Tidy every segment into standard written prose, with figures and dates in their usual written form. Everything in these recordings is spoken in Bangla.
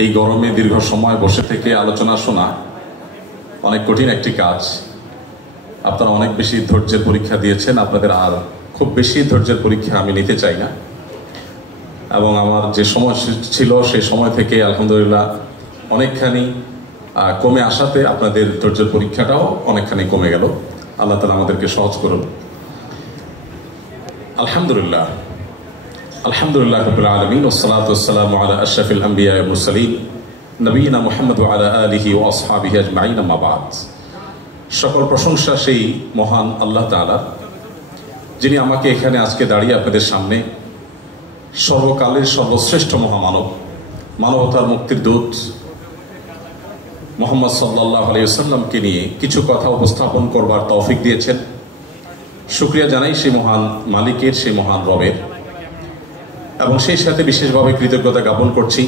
এই গরমে দীর্ঘ সময় বসে থেকে আলোচনা শোনা অনেক কঠিন একটি কাজ। আপনারা অনেক বেশি ধৈর্যের পরীক্ষা দিয়েছেন, আপনাদের আর খুব বেশি ধৈর্যের পরীক্ষা আমি নিতে চাই না। এবং আমার যে সময় ছিল সেই সময় থেকে আলহামদুলিল্লাহ অনেকখানি কমে আসাতে আপনাদের ধৈর্যের পরীক্ষাটাও অনেকখানি কমে গেল। আল্লাহ তাআলা আমাদেরকে সহজ করুন। আলহামদুলিল্লাহ আলহামদুলিল্লাহ রাব্বিল আলামিন ওয়াসসালাতু ওয়াসসালামু আলা আশরাফিল আমবিয়া ওয়াল মুরসালিন নবিয়িনা মুহাম্মদ ওয়া আলা আলিহি ওয়া আসহাবিহি আজমাইন, আম্মা বাদ। সকল প্রশংসা সেই মহান আল্লাহ তাআলা, যিনি আমাকে এখানে আজকে দাঁড়িয়ে আপনাদের সামনে সর্বকালের সর্বশ্রেষ্ঠ মহামানব, মানবতার মুক্তির দূত মুহাম্মদ সাল্লাল্লাহু আলাইহি ওয়াসাল্লামকে নিয়ে কিছু কথা উপস্থাপন করবার তৌফিক দিয়েছেন। শুকরিয়া জানাই সেই মহান মালিকের, সেই মহান রবের, এবং সেই সাথে বিশেষভাবে কৃতজ্ঞতা জ্ঞাপন করছি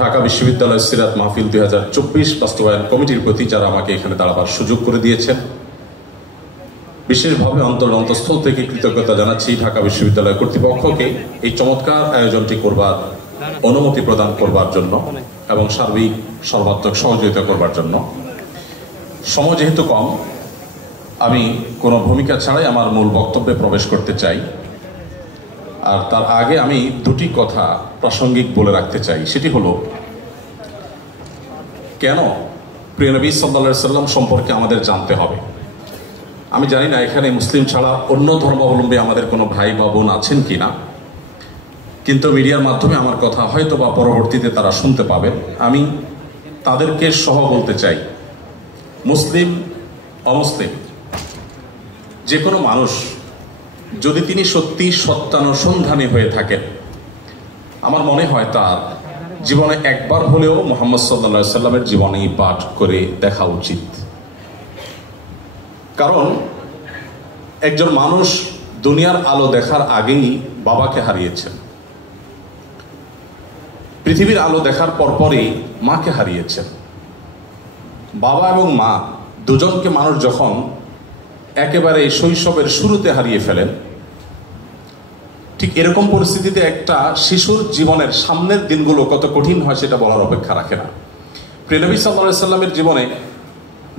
ঢাকা বিশ্ববিদ্যালয় সিরাত মাহফিল 2024 বাস্তবায়ন কমিটির প্রতি, যারা আমাকে এখানে দাঁড়াবার সুযোগ করে দিয়েছেন। বিশেষভাবে অন্তঃস্থল থেকে কৃতজ্ঞতা জানাচ্ছি ঢাকা বিশ্ববিদ্যালয় কর্তৃপক্ষকে এই চমৎকার আয়োজনটি করবার অনুমতি প্রদান করবার জন্য এবং সার্বিক সর্বাত্মক সহযোগিতা করবার জন্য। সময় যেহেতু কম, আমি কোনো ভূমিকা ছাড়াই আমার মূল বক্তব্যে প্রবেশ করতে চাই। আর তার আগে আমি দুটি কথা প্রাসঙ্গিক বলে রাখতে চাই। সেটি হলো, কেন প্রিয় নবী সাল্লাল্লাহু আলাইহি সাল্লাম সম্পর্কে আমাদের জানতে হবে। আমি জানি না এখানে মুসলিম ছাড়া অন্য ধর্মাবলম্বী আমাদের কোনো ভাই বা বোন আছেন কি না, কিন্তু মিডিয়ার মাধ্যমে আমার কথা হয়তো বা পরবর্তীতে তারা শুনতে পাবেন। আমি তাদেরকে সহ বলতে চাই, মুসলিম অমুসলিম যে কোনো মানুষ যদি তিনি সত্যি সত্যানুসন্ধানী হয়ে থাকেন, আমার মনে হয় তার জীবনে একবার হলেও মুহাম্মদ সাল্লাল্লাহু আলাইহি সাল্লামের জীবনী পাঠ করে দেখা উচিত। কারণ একজন মানুষ দুনিয়ার আলো দেখার আগেই বাবাকে হারিয়েছেন, পৃথিবীর আলো দেখার পরপরই মাকে হারিয়েছেন। বাবা এবং মা দুজনকে মানুষ যখন একেবারে শৈশবের শুরুতে হারিয়ে ফেলেন, ঠিক এরকম পরিস্থিতিতে একটা শিশুর জীবনের সামনের দিনগুলো কত কঠিন হয় সেটা বলার অপেক্ষা রাখে না। প্রিয় নবী সাল্লাল্লাহু আলাইহি সাল্লামের জীবনে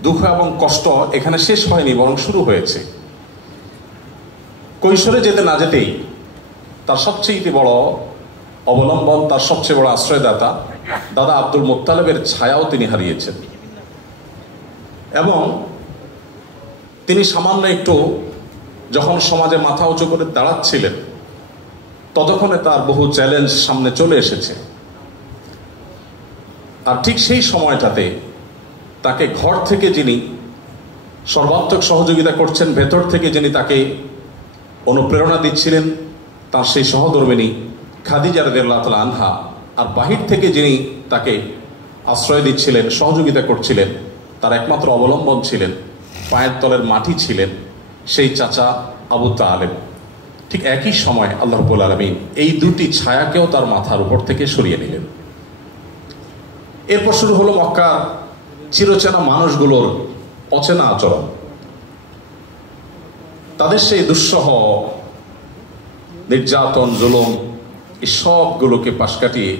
দুঃখ এবং কষ্ট এখানে শেষ হয়নি, বরং শুরু হয়েছে। কৈশোরে যেতে না যেতেই তার সবচেয়ে বড় অবলম্বন, তার সবচেয়ে বড় আশ্রয়দাতা দাদা আব্দুল মুত্তালিবের ছায়াও তিনি হারিয়েছেন। এবং তিনি সামান্য একটু যখন সমাজে মাথা উঁচু করে দাঁড়াচ্ছিলেন, ততক্ষণে তার বহু চ্যালেঞ্জ সামনে চলে এসেছে। আর ঠিক সেই সময়টাতে তাকে ঘর থেকে যিনি সর্বাত্মক সহযোগিতা করছেন, ভেতর থেকে যিনি তাকে অনুপ্রেরণা দিচ্ছিলেন, তার সেই সহধর্মিণী খাদিজা রাদিয়াল্লাহু তাআলা আনহা, আর বাহির থেকে যিনি তাকে আশ্রয় দিচ্ছিলেন, সহযোগিতা করছিলেন, তার একমাত্র অবলম্বন ছিলেন, পায়ের তলের মাটি ছিলেন সেই চাচা আবু তালেব। ঠিক একই সময় আল্লাহ রাব্বুল আলামিন এই দুটি ছায়াকেও তার মাথার উপর থেকে সরিয়ে নিলেন। এরপর শুরু হলো মক্কা চিরচেনা মানুষগুলোর অচেনা আচরণ, তাদের সেই দুঃসহ নির্যাতন, জুলুম, এই সবগুলোকে পাশ কাটিয়ে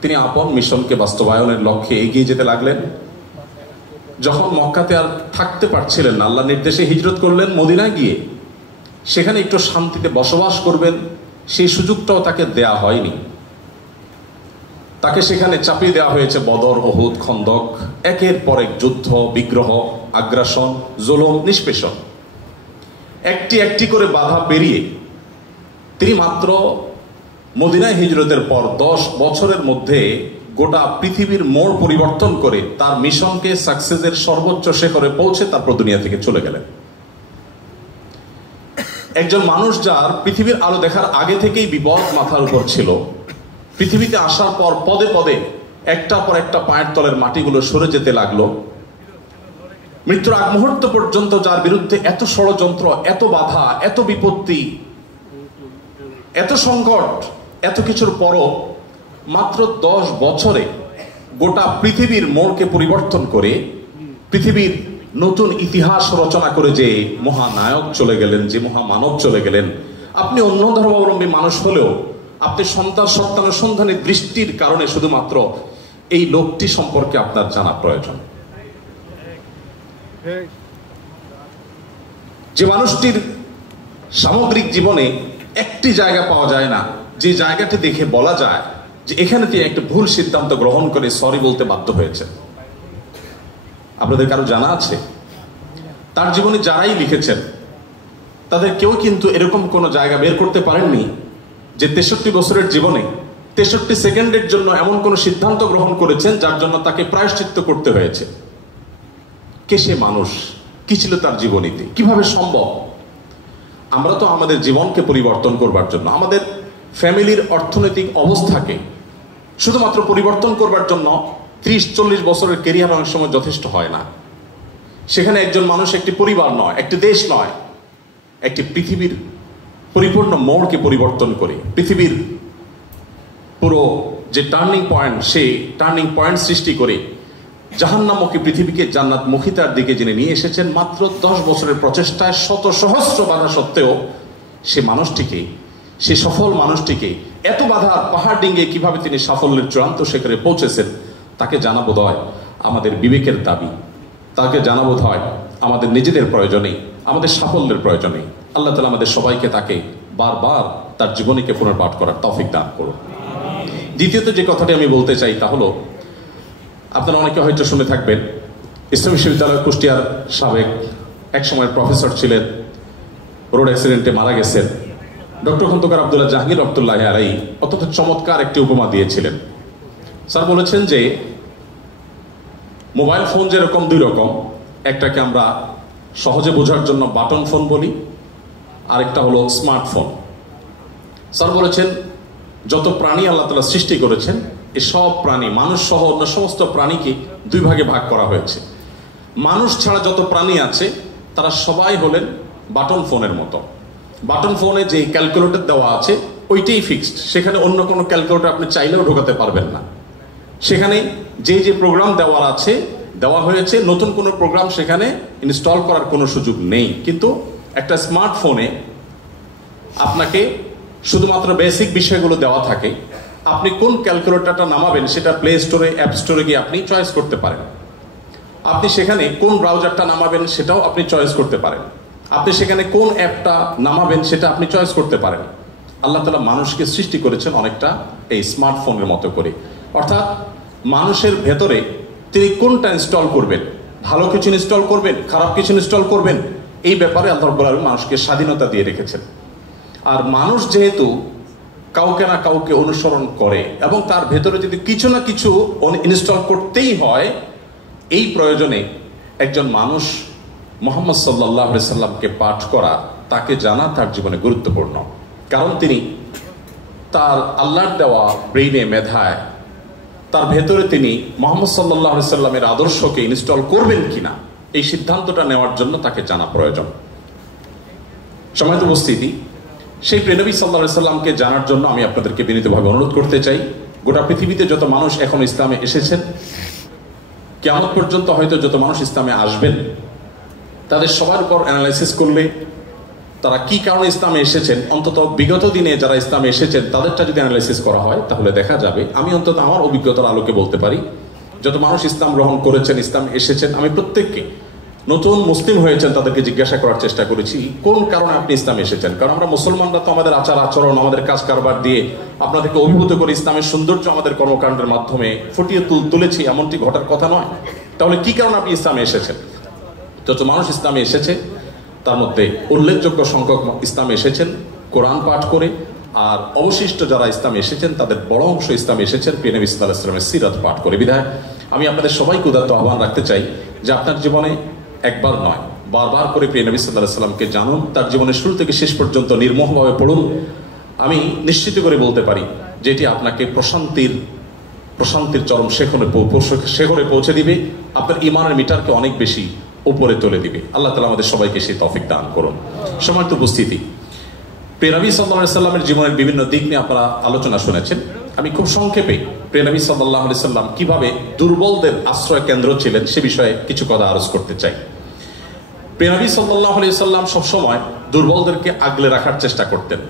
তিনি আপন মিশনকে বাস্তবায়নের লক্ষ্যে এগিয়ে যেতে লাগলেন। যখন মক্কাতে আর থাকতে পারছিলেন না, আল্লাহর নির্দেশে হিজরত করলেন মদিনায় গিয়ে। সেখানে একটু শান্তিতে বসবাস করবেন সেই সুযোগটাও তাকে দেয়া হয়নি। তাকে সেখানে চাপিয়ে দেওয়া হয়েছে বদর, উহুদ, খন্দক, একের পর এক যুদ্ধ, বিগ্রহ, আগ্রাসন, জুলুম, নিষ্পেষণ। একটি একটি করে বাধা পেরিয়ে তিনি মাত্র মদিনায় হিজরতের পর 10 বছরের মধ্যে গোটা পৃথিবীর মোড় পরিবর্তন করে তার মিশনকে সাকসেসের সর্বোচ্চ শিখরে পৌঁছে তারপর দুনিয়া থেকে চলে গেলেন। একজন মানুষ যার পৃথিবীর আলো দেখার আগে থেকেই বিপদ মাথার উপর ছিল, পৃথিবীতে আসার পর পদে পদে একটা পর একটা পায়ের তলের মাটিগুলো সরে যেতে লাগলো। মৃত্যুর আগ মুহূর্ত পর্যন্ত যার বিরুদ্ধে এত ষড়যন্ত্র, এত বাধা, এত বিপত্তি, এত সংকট, এত কিছুর পরও মাত্র 10 বছরে গোটা পৃথিবীর মোড়কে পরিবর্তন করে পৃথিবীর নতুন ইতিহাস রচনা করে যে মহানায়ক চলে গেলেন, যে মহামানব চলে গেলেন, আপনি অন্য ধর্মাবলম্বী মানুষ হলেও আপনি সত্যানুসন্ধানী দৃষ্টির কারণে শুধুমাত্র এই লোকটি সম্পর্কে আপনার জানা প্রয়োজন। যে মানুষটির সামগ্রিক জীবনে একটি জায়গা পাওয়া যায় না যে জায়গাটি দেখে বলা যায় যে এখানে তিনি একটা ভুল সিদ্ধান্ত গ্রহণ করে সরি বলতে বাধ্য হয়েছে। আপনাদের কারো জানা আছে? তার জীবনে যারাই লিখেছেন তাদের কেউ কিন্তু এরকম কোনো জায়গা বের করতে পারেননি যে 63 বছরের জীবনে 63 সেকেন্ডের জন্য এমন কোন সিদ্ধান্ত গ্রহণ করেছেন যার জন্য তাকে প্রায়শ্চিত্ত করতে হয়েছে। কে সে মানুষ? কি ছিল তার জীবনীতে? কিভাবে সম্ভব? আমরা তো আমাদের জীবনকে পরিবর্তন করবার জন্য, আমাদের ফ্যামিলির অর্থনৈতিক অবস্থাকে শুধুমাত্র পরিবর্তন করবার জন্য 30-40 বছরের ক্যারিয়ার অনেক সময় যথেষ্ট হয় না। সেখানে একজন মানুষ একটি পরিবার নয়, একটি দেশ নয়, একটি পৃথিবীর পরিপূর্ণ মোড়কে পরিবর্তন করে পৃথিবীর পুরো যে টার্নিং পয়েন্ট, সেই টার্নিং পয়েন্ট সৃষ্টি করে জাহান্নামুখী পৃথিবীকে জান্নাতমুখিতার দিকে যিনি নিয়ে এসেছেন মাত্র 10 বছরের প্রচেষ্টায়, শত সহস্র বাধা সত্ত্বেও সে মানুষটিকে, সে সফল মানুষটিকে এত বাধার পাহাড় ডিঙ্গে কিভাবে তিনি সাফল্যের চূড়ান্ত শিখরে পৌঁছেছেন তাকে জানা বোধ হয় আমাদের বিবেকের দাবি, তাকে জানা বোধ হয় আমাদের নিজেদের প্রয়োজনে, আমাদের সাফল্যের প্রয়োজনে। আল্লাহ তাআলা আমাদের সবাইকে তাকে বারবার তার জীবনীকে পুনর্পাঠ করার তৌফিক দান করুন। দ্বিতীয়ত যে কথাটি আমি বলতে চাই তা হলো, আপনারা অনেকে হয়তো শুনে থাকবেন, ইসলামী বিশ্ববিদ্যালয় কুষ্টিয়ার সাবেক এক সময়ের প্রফেসর ছিলেন, রোড অ্যাক্সিডেন্টে মারা গেছেন, ডক্টর খন্দকার আব্দুল্লাহ জাহাঙ্গীর রহমতুল্লাহি আলাইহি অত্যন্ত চমৎকার একটি উপমা দিয়েছিলেন। স্যার বলেছেন যে মোবাইল ফোন যেরকম দুই রকম, একটাকে আমরা সহজে বোঝার জন্য বাটন ফোন বলি, আরেকটা হলো স্মার্টফোন। স্যার বলেছেন যত প্রাণী আল্লাহ তাআলা সৃষ্টি করেছেন এই সব প্রাণী, মানুষ সহ অন্য সমস্ত প্রাণীকে দুই ভাগে ভাগ করা হয়েছে। মানুষ ছাড়া যত প্রাণী আছে তারা সবাই হলেন বাটন ফোনের মতো। বাটন ফোনে যে ক্যালকুলেটর দেওয়া আছে ওইটাই ফিক্সড, সেখানে অন্য কোনো ক্যালকুলেটর আপনি চাইলেও ঢোকাতে পারবেন না। সেখানে যে যে প্রোগ্রাম দেওয়া আছে, দেওয়া হয়েছে, নতুন কোনো প্রোগ্রাম সেখানে ইনস্টল করার কোনো সুযোগ নেই। কিন্তু একটা স্মার্টফোনে আপনাকে শুধুমাত্র বেসিক বিষয়গুলো দেওয়া থাকে। আপনি কোন ক্যালকুলেটরটা নামাবেন সেটা প্লে স্টোরে, অ্যাপ স্টোরে গিয়ে আপনি চয়েস করতে পারেন। আপনি সেখানে কোন ব্রাউজারটা নামাবেন সেটাও আপনি চয়েস করতে পারেন। আপনি সেখানে কোন অ্যাপটা নামাবেন সেটা আপনি চয়েস করতে পারেন। আল্লাহ তাআলা মানুষকে সৃষ্টি করেছেন অনেকটা এই স্মার্টফোনের মতো করে, অর্থাৎ মানুষের ভেতরে তিনি কোনটা ইনস্টল করবেন, ভালো কিছু ইনস্টল করবেন, খারাপ কিছু ইনস্টল করবেন, এই ব্যাপারে আল্লাহ রাব্বুল আলামিন মানুষকে স্বাধীনতা দিয়ে রেখেছেন। আর মানুষ যেহেতু কাউকে না কাউকে অনুসরণ করে এবং তার ভেতরে যদি কিছু না কিছু ইনস্টল করতেই হয়, এই প্রয়োজনে একজন মানুষ মুহাম্মদ সাল্লাল্লাহু আলাইহি সাল্লামকে পাঠ করা, তাকে জানা তার জীবনে গুরুত্বপূর্ণ। কারণ তিনি তার আল্লাহর দেওয়া ব্রেইনে, মেধায়, তার ভেতরে তিনি মুহাম্মদ সাল্লাল্লাহু আলাইহি সাল্লামের আদর্শকে ইনস্টল করবেন কিনা এই সিদ্ধান্তটা নেওয়ার জন্য তাকে জানা প্রয়োজন। সম্মানিত উপস্থিতি, সেই প্রিয়নবী সাল্লাল্লাহু আলাইহি সাল্লামকে জানার জন্য আমি আপনাদেরকে বিনীতভাবে অনুরোধ করতে চাই, গোটা পৃথিবীতে যত মানুষ এখন ইসলামে এসেছেন, কিয়ামত পর্যন্ত হয়তো যত মানুষ ইসলামে আসবেন, তাদের সবার উপর অ্যানালাইসিস করলে তারা কি কারণে ইসলামে এসেছেন, অন্তত বিগত দিনে যারা ইসলামে এসেছেন তাদেরটা যদি অ্যানালাইসিস করা হয় তাহলে দেখা যাবে, আমি অন্তত আমার অভিজ্ঞতার আলোকে বলতে পারি, যত মানুষ ইসলাম গ্রহণ করেছেন, ইসলাম এসেছেন, আমি প্রত্যেককে নতুন মুসলিম হয়েছেন তাদেরকে জিজ্ঞাসা করার চেষ্টা করেছি কোন কারণে আপনি ইসলামে এসেছেন। কারণ আমরা মুসলমানরা তো আমাদের আচার আচরণ, আমাদের কাজ কারবার দিয়ে আপনাদেরকে অভিভূত করে ইসলামের সৌন্দর্য আমাদের কর্মকাণ্ডের মাধ্যমে ফুটিয়ে তুলেছি, এমনটি ঘটার কথা নয়। তাহলে কি কারণে আপনি ইসলামে এসেছেন? যত মানুষ ইসলামে এসেছে তার মধ্যে উল্লেখযোগ্য সংখ্যক ইসলামে এসেছেন কোরআন পাঠ করে, আর অবশিষ্ট যারা ইসলামে এসেছেন তাদের বড় অংশ ইসলামে এসেছেন প্রিয় নবী সাল্লাল্লাহু আলাইহি ওয়াসাল্লামের সিরাত পাঠ করে। বিধায় আমি আপনাদের সবাইকে উদাত্ত আহ্বান রাখতে চাই যে আপনার জীবনে একবার নয়, বারবার করে প্রিয় নবী সাল্লাল্লাহু আলাইহি ওয়াসাল্লামকে জানুন, তার জীবনের শুরু থেকে শেষ পর্যন্ত নির্মোহভাবে পড়ুন। আমি নিশ্চিত করে বলতে পারি যে এটি আপনাকে প্রশান্তির চরম শেখরে পৌঁছে দিবে, আপনার ইমানের মিটারকে অনেক বেশি উপরে তুলে দিবে। আল্লাহ তাআলা আমাদের সবাইকে সেই তৌফিক দান করুন। সম্মানিত উপস্থিতি, প্রিয় নবী সাল্লাল্লাহু আলাইহি সাল্লামের জীবনের বিভিন্ন দিক নিয়ে আপনারা আলোচনা শুনেছেন। আমি খুব সংক্ষেপে প্রিয় নবী সাল্লাল্লাহু আলাইহি সাল্লাম কিভাবে দুর্বলদের আশ্রয় কেন্দ্র ছিলেন সে বিষয়ে কিছু কথা আরজ করতে চাই। প্রিয় নবী সাল্লাল্লাহু আলাইহি সাল্লাম সবসময় দুর্বলদেরকে আগলে রাখার চেষ্টা করতেন।